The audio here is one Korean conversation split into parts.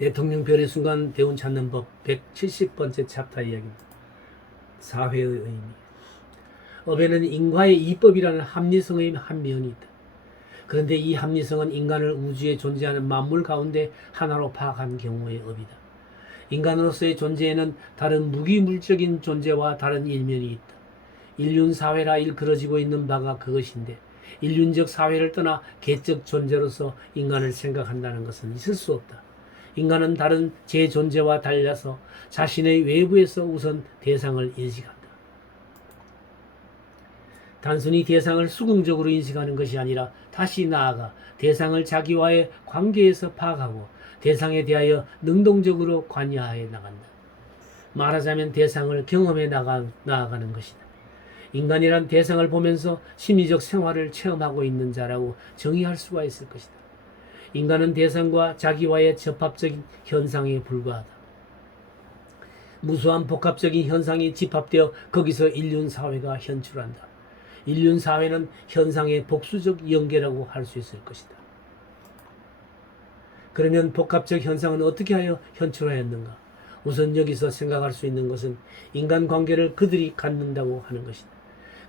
대통령 별의 순간 대운 찾는 법 170번째 챕터 이야기입니다. 사회의 의미. 업에는 인과의 이법이라는 합리성의 한 면이 있다. 그런데 이 합리성은 인간을 우주에 존재하는 만물 가운데 하나로 파악한 경우의 업이다. 인간으로서의 존재에는 다른 무기물적인 존재와 다른 일면이 있다. 인륜사회라 일컬어지고 있는 바가 그것인데, 인륜적 사회를 떠나 개적 존재로서 인간을 생각한다는 것은 있을 수 없다. 인간은 다른 제 존재와 달라서 자신의 외부에서 우선 대상을 인식한다. 단순히 대상을 수긍적으로 인식하는 것이 아니라 다시 나아가 대상을 자기와의 관계에서 파악하고 대상에 대하여 능동적으로 관여해 나간다. 말하자면 대상을 경험해 나아가는 것이다. 인간이란 대상을 보면서 심리적 생활을 체험하고 있는 자라고 정의할 수가 있을 것이다. 인간은 대상과 자기와의 접합적인 현상에 불과하다. 무수한 복합적인 현상이 집합되어 거기서 인륜사회가 현출한다. 인륜사회는 현상의 복수적 연계라고 할 수 있을 것이다. 그러면 복합적 현상은 어떻게 하여 현출하였는가? 우선 여기서 생각할 수 있는 것은 인간관계를 그들이 갖는다고 하는 것이다.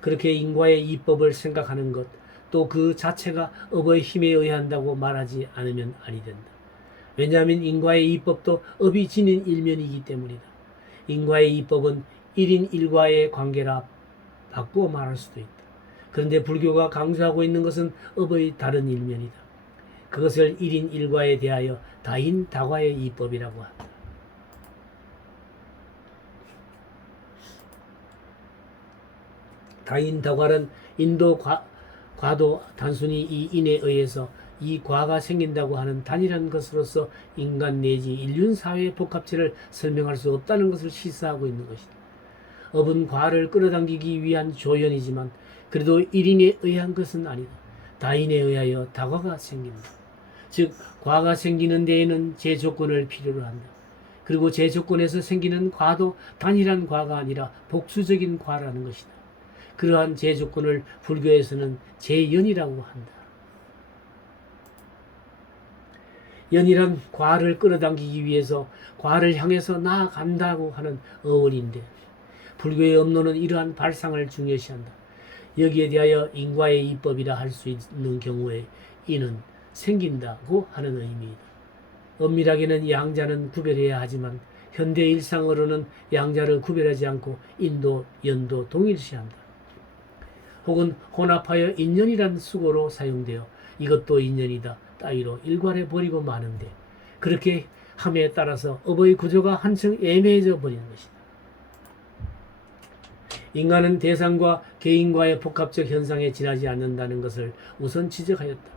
그렇게 인과의 이법을 생각하는 것, 또 그 자체가 업의 힘에 의한다고 말하지 않으면 아니 된다. 왜냐하면 인과의 이법도 업이 지닌 일면이기 때문이다. 인과의 이법은 1인 1과의 관계라 바꾸어 말할 수도 있다. 그런데 불교가 강조하고 있는 것은 업의 다른 일면이다. 그것을 1인 1과에 대하여 다인 다과의 이법이라고 한다. 다인 다과는 인도 과도 단순히 이 인에 의해서 이 과가 생긴다고 하는 단일한 것으로서 인간 내지 인륜사회의 복합체를 설명할 수 없다는 것을 시사하고 있는 것이다. 업은 과를 끌어당기기 위한 조연이지만 그래도 1인에 의한 것은 아니다. 다인에 의하여 다과가 생긴다. 즉 과가 생기는 데에는 제조건을 필요로 한다. 그리고 제조건에서 생기는 과도 단일한 과가 아니라 복수적인 과라는 것이다. 그러한 제조건을 불교에서는 제연이라고 한다. 연이란 과를 끌어당기기 위해서 과를 향해서 나아간다고 하는 어원인데, 불교의 업론은 이러한 발상을 중요시한다. 여기에 대하여 인과의 이법이라 할 수 있는 경우에 이는 생긴다고 하는 의미이다. 엄밀하게는 양자는 구별해야 하지만 현대 일상어로는 양자를 구별하지 않고 인도, 연도 동일시한다. 혹은 혼합하여 인연이라는 수고로 사용되어 이것도 인연이다 따위로 일괄해 버리고 마는데, 그렇게 함에 따라서 업의 구조가 한층 애매해져 버리는 것이다. 인간은 대상과 개인과의 복합적 현상에 지나지 않는다는 것을 우선 지적하였다.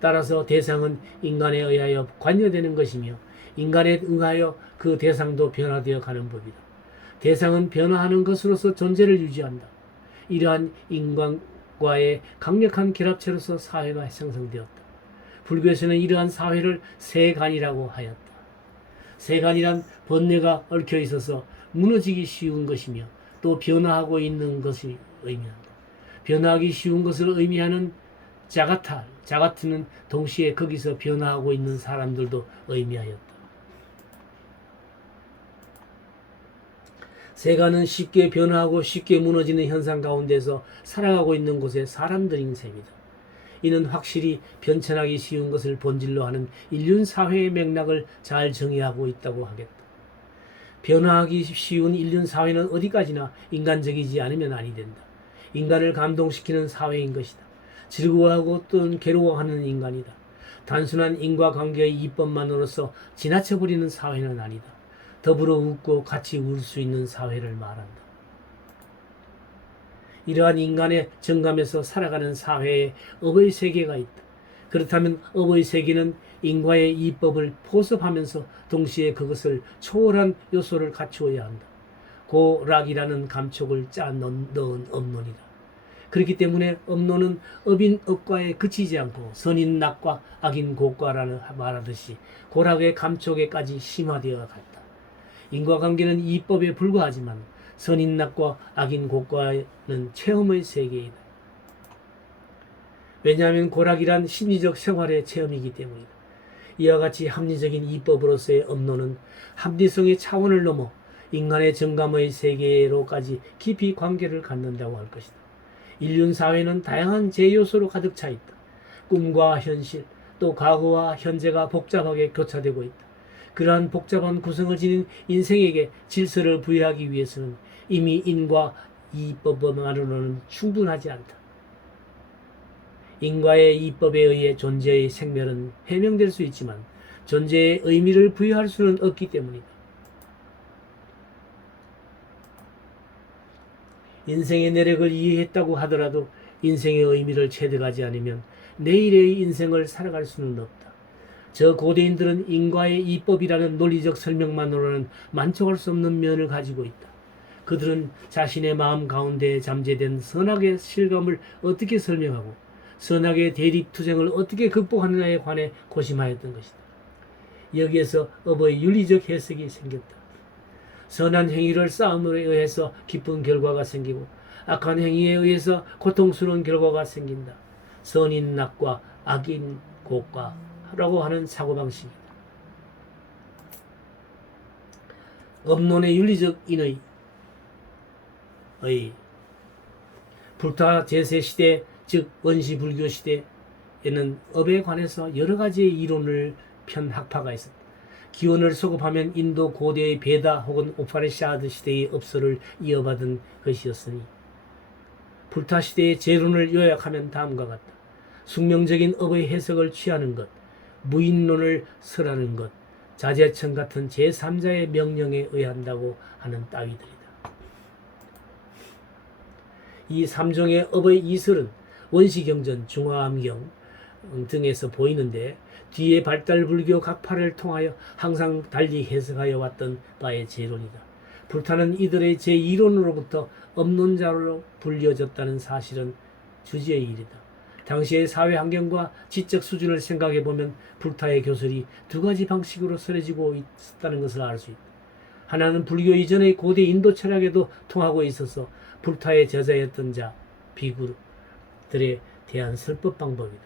따라서 대상은 인간에 의하여 관여되는 것이며 인간에 의하여 그 대상도 변화되어 가는 법이다. 대상은 변화하는 것으로서 존재를 유지한다. 이러한 인간과의 강력한 결합체로서 사회가 형성되었다. 불교에서는 이러한 사회를 세간이라고 하였다. 세간이란 번뇌가 얽혀 있어서 무너지기 쉬운 것이며 또 변화하고 있는 것을 의미한다. 변화하기 쉬운 것을 의미하는 자가트는 동시에 거기서 변화하고 있는 사람들도 의미하였다. 세간은 쉽게 변화하고 쉽게 무너지는 현상 가운데서 살아가고 있는 곳의 사람들인 셈이다. 이는 확실히 변천하기 쉬운 것을 본질로 하는 인륜사회의 맥락을 잘 정의하고 있다고 하겠다. 변화하기 쉬운 인륜사회는 어디까지나 인간적이지 않으면 아니 된다. 인간을 감동시키는 사회인 것이다. 즐거워하고 또는 괴로워하는 인간이다. 단순한 인과관계의 이법만으로서 지나쳐버리는 사회는 아니다. 더불어 웃고 같이 울 수 있는 사회를 말한다. 이러한 인간의 정감에서 살아가는 사회에 업의 세계가 있다. 그렇다면 업의 세계는 인과의 이법을 포섭하면서 동시에 그것을 초월한 요소를 갖추어야 한다. 고락이라는 감촉을 짜 넣은 업론이다. 그렇기 때문에 업론은 업인 업과에 그치지 않고 선인 낙과 악인 고과라는 말하듯이 고락의 감촉에까지 심화되어 갔다. 인과관계는 이법에 불과하지만 선인낙과 악인 고과는 체험의 세계이다. 왜냐하면 고락이란 심리적 생활의 체험이기 때문이다. 이와 같이 합리적인 이법으로서의 업론은 합리성의 차원을 넘어 인간의 정감의 세계로까지 깊이 관계를 갖는다고 할 것이다. 인륜 사회는 다양한 제요소로 가득 차 있다. 꿈과 현실, 또 과거와 현재가 복잡하게 교차되고 있다. 그러한 복잡한 구성을 지닌 인생에게 질서를 부여하기 위해서는 이미 인과 이법만으로는 충분하지 않다. 인과의 이법에 의해 존재의 생멸은 해명될 수 있지만 존재의 의미를 부여할 수는 없기 때문이다. 인생의 내력을 이해했다고 하더라도 인생의 의미를 체득하지 않으면 내일의 인생을 살아갈 수는 없다. 저 고대인들은 인과의 이법이라는 논리적 설명만으로는 만족할 수 없는 면을 가지고 있다. 그들은 자신의 마음 가운데 잠재된 선악의 실감을 어떻게 설명하고 선악의 대립투쟁을 어떻게 극복하느냐에 관해 고심하였던 것이다. 여기에서 업의 윤리적 해석이 생겼다. 선한 행위를 쌓음으로 의해서 기쁜 결과가 생기고 악한 행위에 의해서 고통스러운 결과가 생긴다. 선인 낙과 악인 고가라고 하는 사고방식이다. 업론의 윤리적 인의 불타 제세 시대, 즉 원시 불교 시대에는 업에 관해서 여러 가지의 이론을 편 학파가 있었다. 기원을 소급하면 인도 고대의 베다 혹은 오파니샤드 시대의 업설을 이어받은 것이었으니 불타 시대의 재론을 요약하면 다음과 같다. 숙명적인 업의 해석을 취하는 것, 무인론을 설하는 것, 자제천 같은 제3자의 명령에 의한다고 하는 따위들이다. 이 3종의 업의 이설은 원시경전, 중화암경 등에서 보이는데 뒤에 발달불교 각파를 통하여 항상 달리 해석하여 왔던 바의 재론이다. 불타는 이들의 제2론으로부터 업론자로 불려졌다는 사실은 주지의 일이다. 당시의 사회 환경과 지적 수준을 생각해보면 불타의 교설이 두 가지 방식으로 설해지고 있었다는 것을 알 수 있다. 하나는 불교 이전의 고대 인도 철학에도 통하고 있어서 불타의 저자였던 자, 비구들에 대한 설법 방법이다.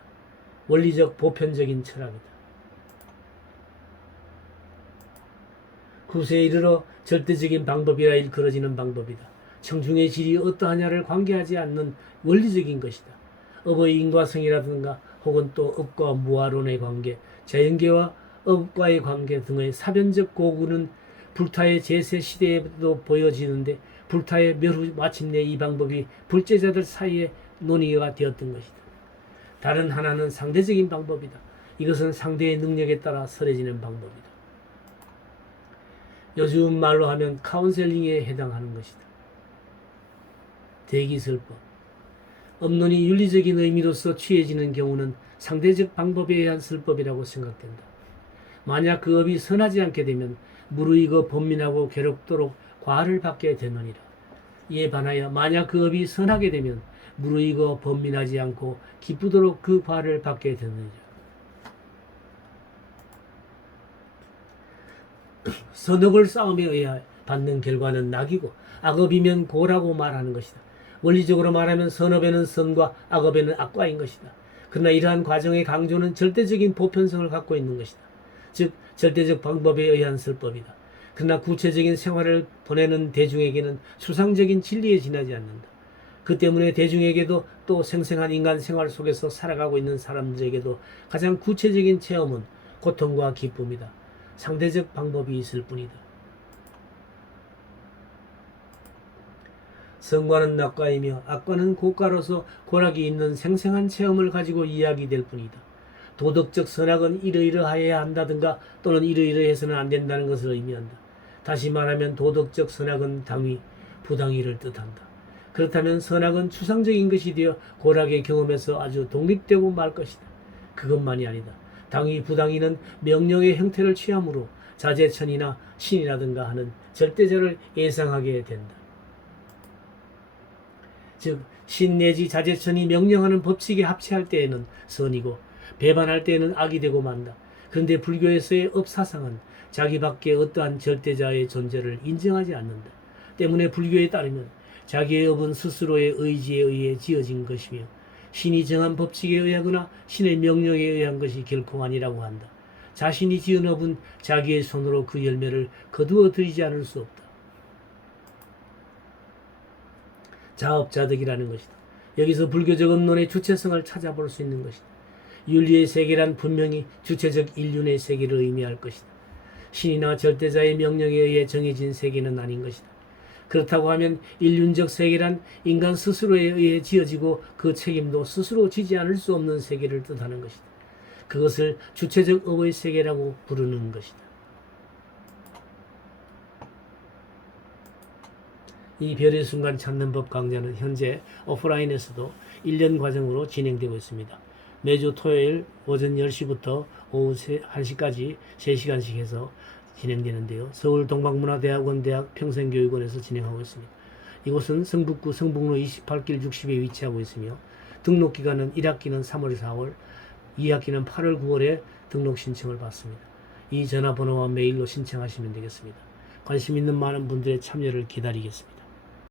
원리적 보편적인 철학이다. 구세에 이르러 절대적인 방법이라 일컬어지는 방법이다. 청중의 질이 어떠하냐를 관계하지 않는 원리적인 것이다. 업의 인과성이라든가 혹은 또 업과 무아론의 관계, 자연계와 업과의 관계 등의 사변적 고구는 불타의 제세 시대에도 보여지는데 불타의 멸후 마침내 이 방법이 불제자들 사이에 논의가 되었던 것이다. 다른 하나는 상대적인 방법이다. 이것은 상대의 능력에 따라 설해지는 방법이다. 요즘 말로 하면 카운셀링에 해당하는 것이다. 대기설법. 업론이 윤리적인 의미로서 취해지는 경우는 상대적 방법에 의한 설법이라고 생각된다. 만약 그 업이 선하지 않게 되면 무르익어 번민하고 괴롭도록 과를 받게 되느니라. 이에 반하여 만약 그 업이 선하게 되면 무르익어 번민하지 않고 기쁘도록 그 과를 받게 되느니라. 선업을 싸움에 의해 받는 결과는 낙이고 악업이면 고라고 말하는 것이다. 원리적으로 말하면 선업에는 선과 악업에는 악과인 것이다. 그러나 이러한 과정의 강조는 절대적인 보편성을 갖고 있는 것이다. 즉 절대적 방법에 의한 설법이다. 그러나 구체적인 생활을 보내는 대중에게는 추상적인 진리에 지나지 않는다. 그 때문에 대중에게도 또 생생한 인간 생활 속에서 살아가고 있는 사람들에게도 가장 구체적인 체험은 고통과 기쁨이다. 상대적 방법이 있을 뿐이다. 선과는 낙과이며 악과는 고가로서 고락이 있는 생생한 체험을 가지고 이야기될 뿐이다. 도덕적 선악은 이러이러하여야 한다든가 또는 이러이러해서는 안 된다는 것을 의미한다. 다시 말하면 도덕적 선악은 당위, 부당위를 뜻한다. 그렇다면 선악은 추상적인 것이 되어 고락의 경험에서 아주 독립되고 말 것이다. 그것만이 아니다. 당위, 부당위는 명령의 형태를 취함으로 자제천이나 신이라든가 하는 절대자를 예상하게 된다. 즉 신 내지 자제천이 명령하는 법칙에 합치할 때에는 선이고 배반할 때에는 악이 되고 만다. 그런데 불교에서의 업사상은 자기 밖에 어떠한 절대자의 존재를 인정하지 않는다. 때문에 불교에 따르면 자기의 업은 스스로의 의지에 의해 지어진 것이며 신이 정한 법칙에 의하거나 신의 명령에 의한 것이 결코 아니라고 한다. 자신이 지은 업은 자기의 손으로 그 열매를 거두어 들이지 않을 수 없다. 자업자득이라는 것이다. 여기서 불교적 업론의 주체성을 찾아볼 수 있는 것이다. 윤리의 세계란 분명히 주체적 인륜의 세계를 의미할 것이다. 신이나 절대자의 명령에 의해 정해진 세계는 아닌 것이다. 그렇다고 하면 인륜적 세계란 인간 스스로에 의해 지어지고 그 책임도 스스로 지지 않을 수 없는 세계를 뜻하는 것이다. 그것을 주체적 업의 세계라고 부르는 것이다. 이 별의 순간 찾는 법 강좌는 현재 오프라인에서도 1년 과정으로 진행되고 있습니다. 매주 토요일 오전 10시부터 오후 1시까지 3시간씩 해서 진행되는데요. 서울 동방문화대학원 대학 평생교육원에서 진행하고 있습니다. 이곳은 성북구 성북로 28길 60에 위치하고 있으며 등록 기간은 1학기는 3월 4월, 2학기는 8월 9월에 등록 신청을 받습니다. 이 전화번호와 메일로 신청하시면 되겠습니다. 관심 있는 많은 분들의 참여를 기다리겠습니다.